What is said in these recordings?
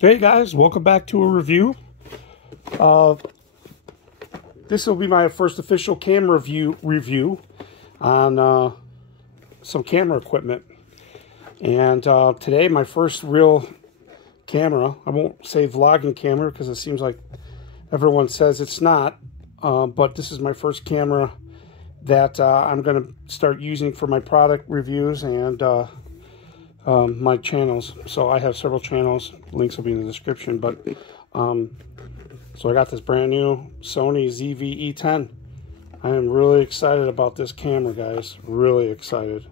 Hey guys, welcome back to a review. This will be my first official camera review on some camera equipment. And today, my first real camera. I won't say vlogging camera because it seems like everyone says it's not. But this is my first camera that I'm going to start using for my product reviews and my channels. So I have several channels. Links will be in the description. But so I got this brand new Sony ZV-E10. I am really excited about this camera, guys. Really excited.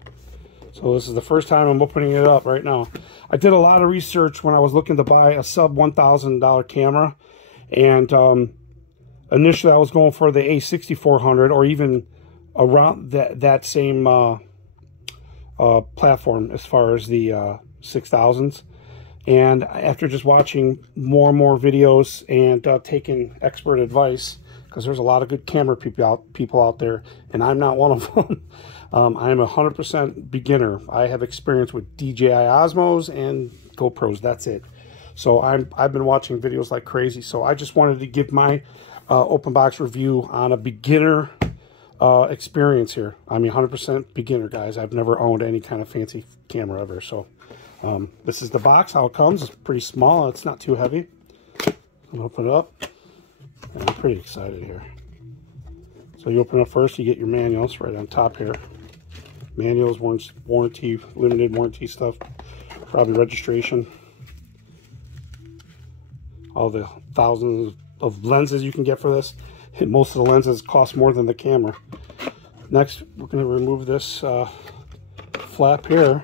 So this is the first time I'm opening it up right now. I did a lot of research when I was looking to buy a sub $1,000 camera, and initially I was going for the A6400 or even around that same platform as far as the 6000s. And after just watching more and more videos and taking expert advice, because there's a lot of good camera people out there, and I'm not one of them. I am a 100% beginner. I have experience with DJI Osmos and GoPros. That's it. So I've been watching videos like crazy. So I just wanted to give my open box review on a beginner experience here. I'm a 100% beginner, guys. I've never owned any kind of fancy camera ever. So this is the box, how it comes. It's pretty small. It's not too heavy. I'm open it up. And I'm pretty excited here. So you open it up first, you get your manuals right on top here. Manuals, warranty, limited warranty stuff, probably registration. All the thousands of lenses you can get for this. And most of the lenses cost more than the camera. Next, we're going to remove this flap here.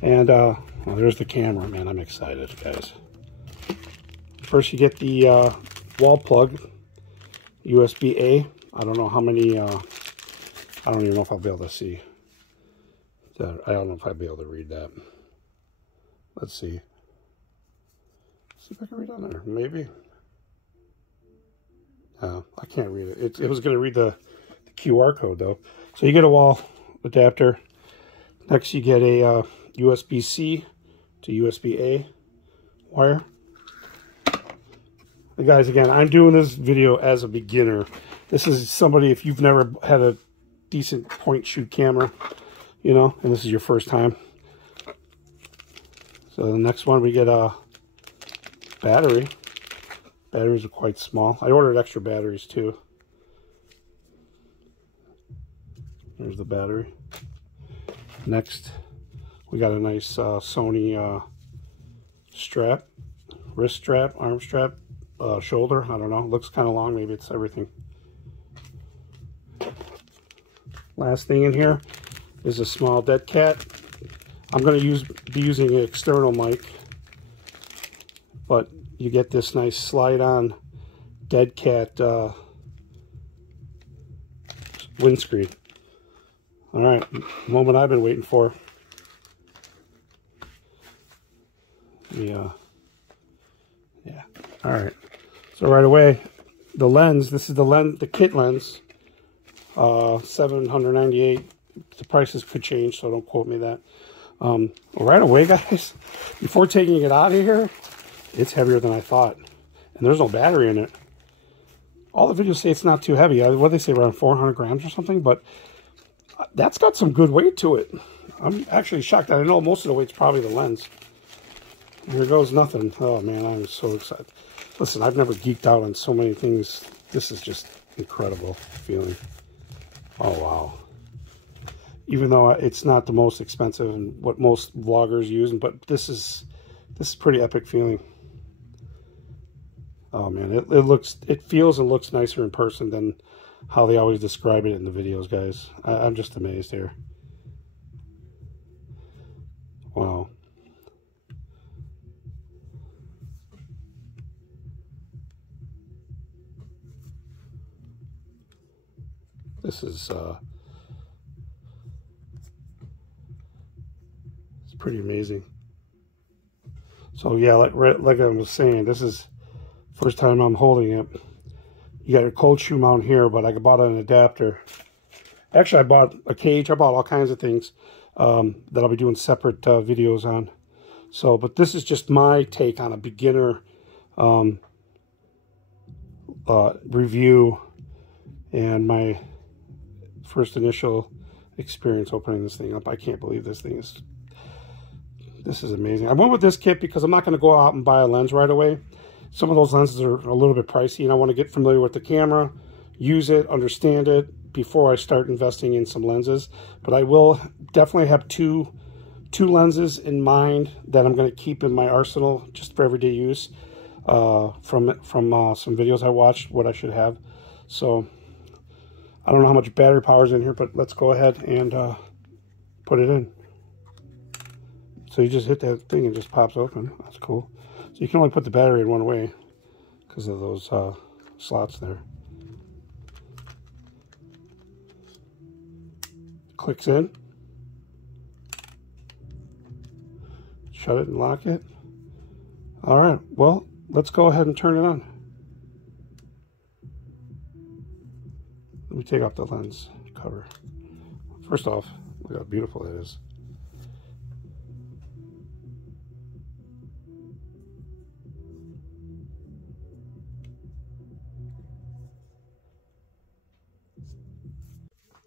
And well, there's the camera, man. I'm excited, guys. First, you get the wall plug, USB-A. I don't know how many, I don't even know if I'll be able to see that. I don't know if I'll be able to read that. Let's see. See if I can read on there. Maybe. I can't read it. It was going to read the QR code, though. So you get a wall adapter. Next, you get a USB-C to USB-A wire. And guys, again, I'm doing this video as a beginner. This is somebody, if you've never had a decent point shoot camera, you know, and this is your first time. So the next one, we get a battery. Batteries are quite small. I ordered extra batteries too. There's the battery. Next, we got a nice Sony strap, wrist strap, arm strap, shoulder. I don't know. Looks kind of long. Maybe it's everything. Last thing in here is a small dead cat. I'm going to be using an external mic, but you get this nice slide-on dead cat windscreen. All right, moment I've been waiting for. Yeah. All right. So right away, the lens. This is the kit lens. $798. The prices could change, so don't quote me that. Right away, guys, before taking it out of here, it's heavier than I thought, and there's no battery in it. All the videos say it's not too heavy. What do they say, around 400 grams or something? But that's got some good weight to it. I'm actually shocked. I know most of the weight's probably the lens. Here goes nothing. Oh man, I'm so excited. Listen, I've never geeked out on so many things. This is just incredible feeling. Oh wow. Even though it's not the most expensive and what most vloggers use, but this is pretty epic feeling. Oh man, it feels and looks nicer in person than how they always describe it in the videos, guys. I'm just amazed here. Wow. This is it's pretty amazing. So yeah, like I was saying, this is first time I'm holding it. You got a cold shoe mount here, but I bought an adapter. Actually, I bought a cage. I bought all kinds of things that I'll be doing separate videos on. So, but this is just my take on a beginner review and my first initial experience opening this thing up. I can't believe this is amazing. I went with this kit because I'm not going to go out and buy a lens right away. Some of those lenses are a little bit pricey, and I want to get familiar with the camera, use it, understand it before I start investing in some lenses. But I will definitely have two lenses in mind that I'm going to keep in my arsenal just for everyday use from some videos I watched, what I should have. So I don't know how much battery power is in here, but let's go ahead and put it in. So you just hit that thing and it just pops open. That's cool. So you can only put the battery in one way because of those slots there. Clicks in. Shut it and lock it. All right, well, let's go ahead and turn it on. Let me take off the lens cover. First off, look how beautiful that is.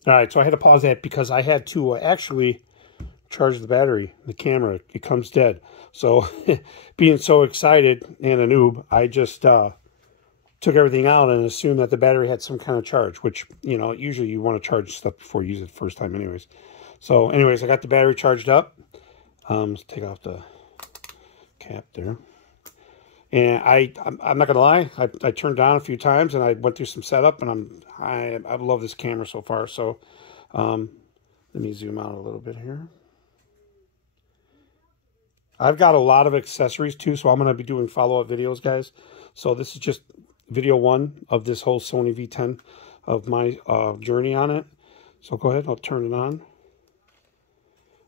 All right, so I had to pause that because I had to actually charge the battery, the camera. It comes dead. So being so excited and a noob, I just took everything out and assumed that the battery had some kind of charge, which, you know, usually you want to charge stuff before you use it the first time anyways. So anyways, I got the battery charged up. Let's take off the cap there. And I'm not gonna lie, I turned down a few times and I went through some setup, and I love this camera so far. So let me zoom out a little bit here. I've got a lot of accessories too, so I'm gonna be doing follow-up videos, guys. So this is just video 1 of this whole Sony ZV-E10 of my journey on it. So go ahead, I'll turn it on.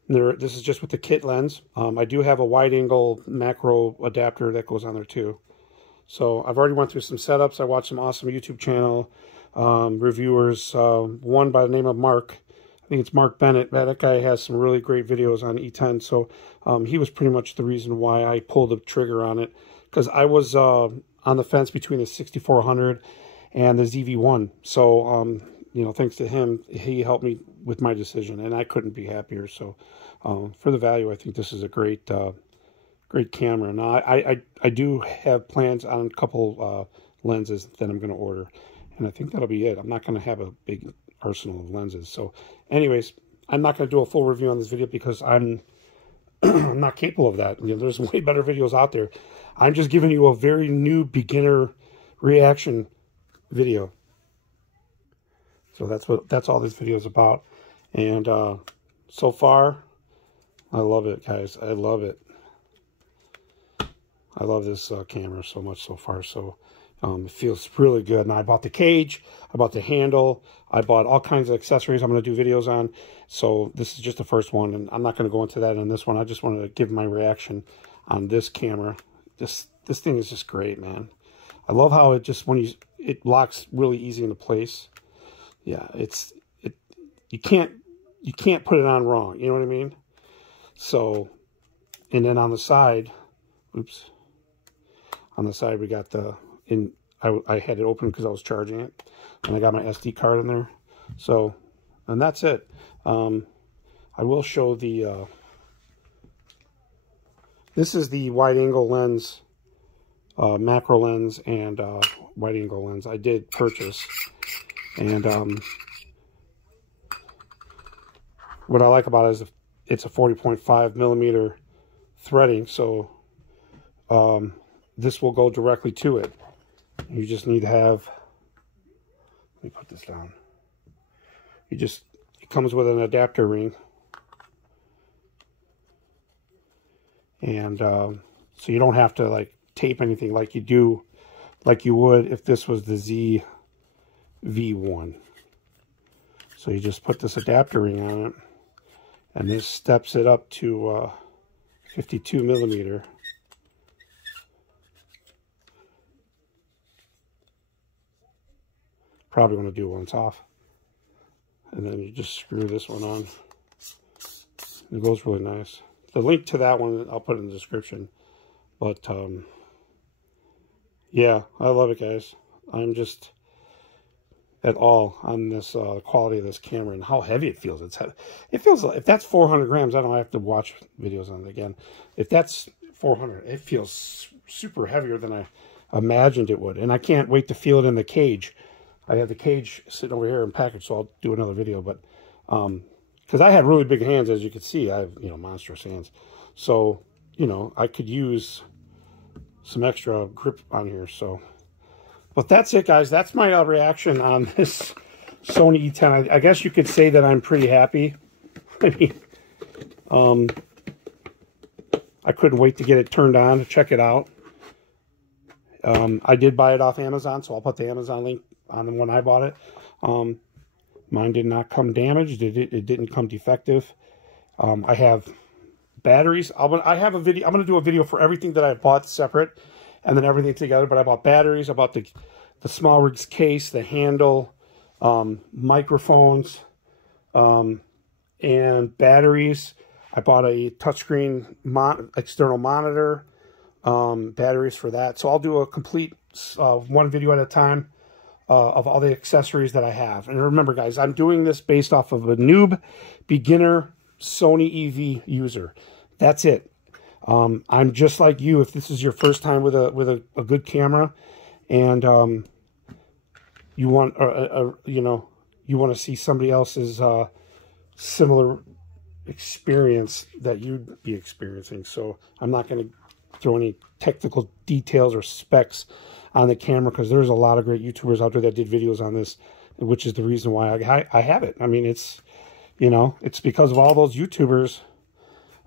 This is just with the kit lens. I do have a wide-angle macro adapter that goes on there too. So I've already went through some setups. I watched some awesome YouTube channel reviewers. One by the name of Mark. I think it's Mark Bennett. That guy has some really great videos on E10. So he was pretty much the reason why I pulled the trigger on it, because I was on the fence between the 6400 and the ZV-1. So you know, thanks to him, he helped me with my decision, and I couldn't be happier. So for the value, I think this is a great great camera. Now I do have plans on a couple lenses that I'm going to order, and I think that'll be it. I'm not going to have a big arsenal of lenses. So anyways, I'm not going to do a full review on this video because I'm I'm not capable of that. You know, there's way better videos out there. I'm just giving you a very new beginner reaction video. So that's all this video is about. And so far, I love it, guys. I love it. I love this camera so much so far. So it feels really good. And I bought the cage, I bought the handle, I bought all kinds of accessories I'm going to do videos on. So this is just the first one, and I'm not going to go into that in this one. I just wanted to give my reaction on this camera. This thing is just great, man. I love how it just, when it locks really easy into place. Yeah, you can't put it on wrong, you know what I mean? So, and then on the side, oops, on the side we got I had it open because I was charging it, and I got my SD card in there. So, and that's it. I will show the this is the wide angle lens, macro lens, and wide angle lens I did purchase. And what I like about it is it's a 40.5 millimeter threading, so this will go directly to it. You just need to have, let me put this down. It comes with an adapter ring. And so you don't have to like tape anything like you would if this was the ZV-1. So you just put this adapter ring on it, and this steps it up to 52 millimeter. Probably want to do it when it's off. And then you just screw this one on. It goes really nice. the link to that one, I'll put in the description. But, yeah, I love it, guys. I'm just at all on this quality of this camera and how heavy it feels. It feels like, if that's 400 grams, I don't have to watch videos on it again. If that's 400, it feels super heavier than I imagined it would. And I can't wait to feel it in the cage. I have the cage sitting over here in package, so I'll do another video. But because I have really big hands, as you can see, I have, you know, monstrous hands. So, you know, I could use some extra grip on here. So, but that's it, guys. That's my reaction on this Sony E10. I guess you could say that I'm pretty happy. I mean, I couldn't wait to get it turned on to check it out. I did buy it off Amazon, so I'll put the Amazon link on the one I bought it. Mine did not come damaged. It didn't come defective. I have batteries. I have a video. I'm going to do a video for everything that I bought separate, and then everything together. But I bought batteries. I bought the SmallRig's case, the handle, microphones, and batteries. I bought a touchscreen external monitor, batteries for that. So I'll do a complete one video at a time of all the accessories that I have. And remember, guys, I'm doing this based off of a noob, beginner Sony EV user. That's it. I'm just like you. If this is your first time with a good camera, and you want you know, you want to see somebody else's similar experience that you'd be experiencing. So I'm not going to throw any technical details or specs on the camera, because there's a lot of great YouTubers out there that did videos on this, which is the reason why I have it. I mean, it's, you know, it's because of all those YouTubers,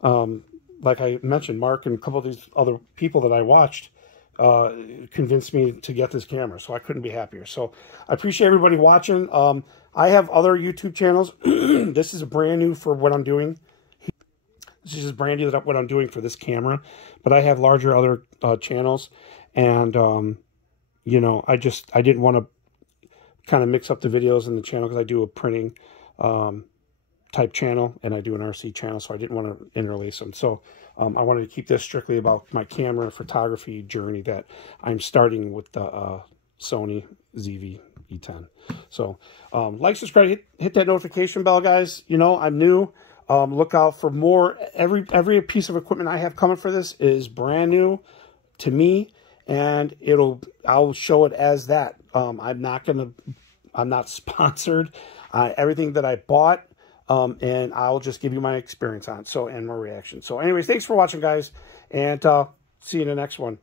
like I mentioned, Mark and a couple of these other people that I watched, convinced me to get this camera. So I couldn't be happier. So I appreciate everybody watching. I have other YouTube channels. This is brand new for what I'm doing. This is brand new what I'm doing for this camera. But I have larger other channels. And, you know, I didn't want to kind of mix up the videos in the channel, because I do a printing type channel and I do an RC channel. So I didn't want to interlace them. So I wanted to keep this strictly about my camera photography journey that I'm starting with the Sony ZV-E10. So like, subscribe, hit that notification bell, guys. You know, I'm new. Look out for more. Every piece of equipment I have coming for this is brand new to me, and I'll show it as that. I'm not sponsored. Everything that I bought, and I'll just give you my experience on it. So, and my reaction. So anyways, thanks for watching, guys, and see you in the next one.